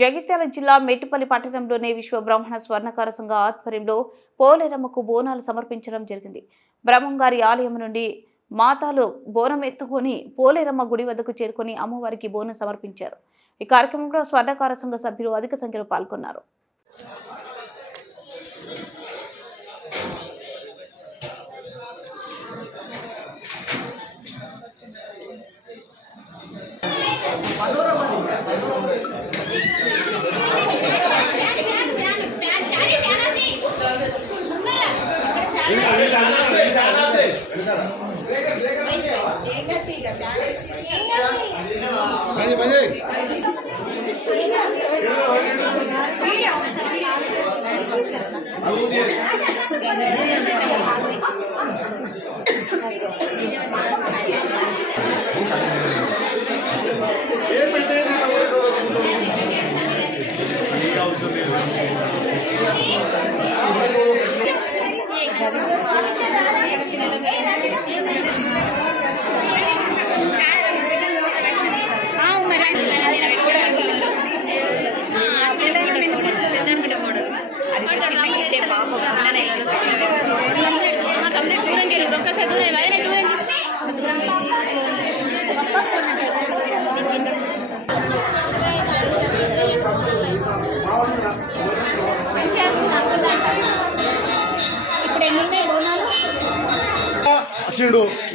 జగిత్యాల జిల్లా మెట్టుపల్లి పట్టణంలోని విశ్వ బ్రాహ్మణ స్వర్ణకార సంఘ ఆధ్వర్యంలో పోలేరమ్మకు బోనాలు సమర్పించడం జరిగింది. బ్రహ్మంగారి ఆలయం నుండి మాతాలు బోనం ఎత్తుకొని పోలేరమ్మ గుడి వద్దకు చేరుకొని అమ్మవారికి బోనం సమర్పించారు. ఈ కార్యక్రమంలో స్వర్ణకార సంఘ సభ్యులు అధిక సంఖ్యలో పాల్గొన్నారు.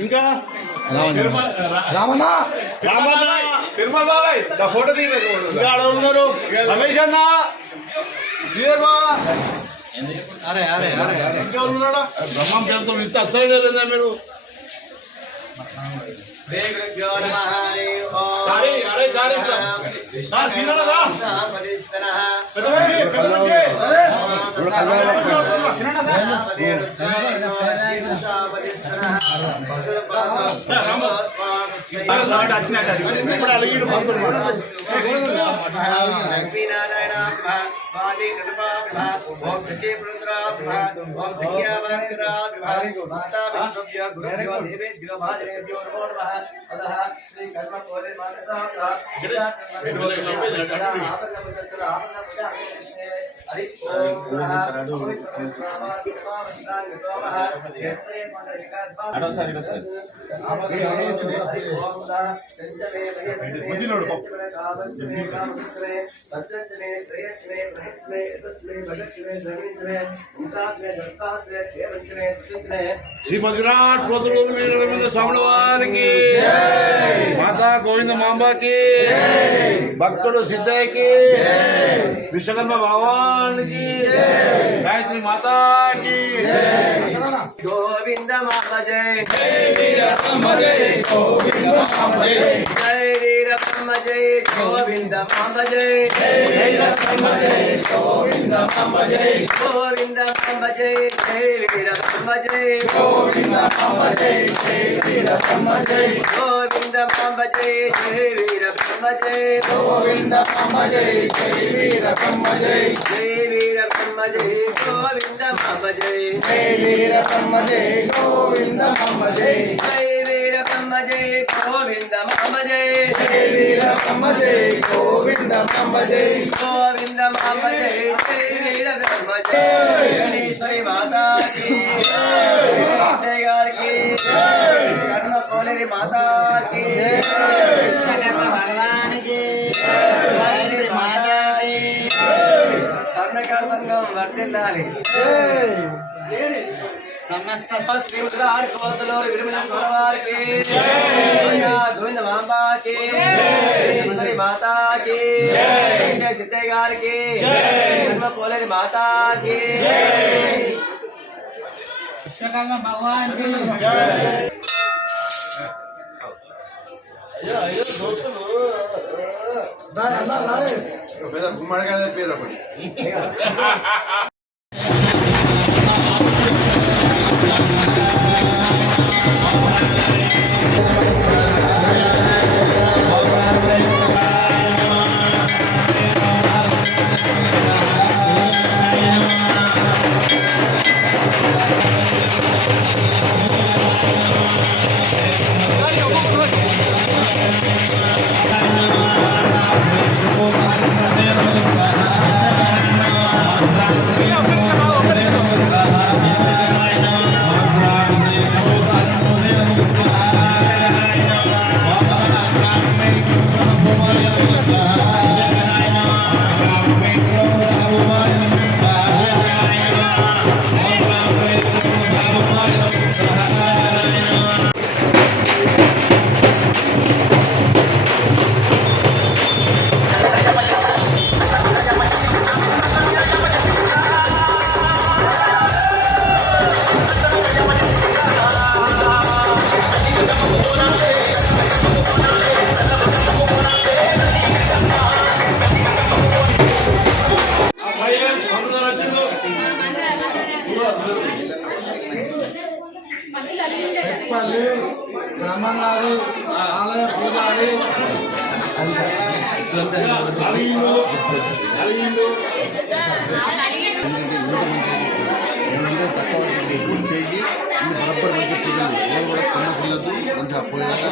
ఇంకా రామన్న తిరుమల బాబాయ్ ఫోటో తీయలేదు. ఇంకా ఆడ ఉన్నారు రమేష్ అన్న అరే అరే అరే ఇంకా ఉన్నాడా బ్రహ్మం ప్రాంతం ఇంత అర్థం మీరు శ్రీ మంజునాథ్ కోతులూరు స్వాముల వారికి, మాతా గోవింద మాంబాకి, భక్తుడు సిద్ధయ్యకి, విశ్వకర్మ భగవానికి, గాయత్రి మాతాకి. గోవింద మామ జై వీరబ్రహ్మ జై గోవింద మామ జై గోవింద మామ జై జై వీరబ్రహ్మ జై గోవింద మామ జై జై వీరబ్రహ్మ జై గోవింద మామ జై జై వీరబ్రహ్మ జై గోవింద మామ జై జై వీరబ్రహ్మ జై జై వీరబ్రహ్మ జై గోవింద మామ జై జై వీరబ్రహ్మ జై గోవింద మామ జై జై వీరబ్రహ్మ జై గోవింద మామ జై జై వీరబ్రహ్మ జై గోవింద మామ జై గోవింద మామ జై జై వీరబ్రహ్మ జై గణేశ్వరి మాతాకి జై గారికి కర్మ కోలేరి మాతాకి విశ్వకర్మ భగవానికి మాతాకి స్వర్ణకార సంఘం వర్తిల్లాలి. సమస్త శ్రీముద్రార్ కోతలూరు విడుదల వారికి, గోవింద మాంబాకి, మాతాకి, సిద్ధయ్య గారికి, పోలేని మాతాకి, విశ్వకర్మ భగవానికి. గుమ్మడికాయ పేరు Gracias. తక్కువ చేయి బరబ్బర్ మంచి పూజలు ఎవరు కూడా సమస్యలతో మంచిగా పోయేదాకా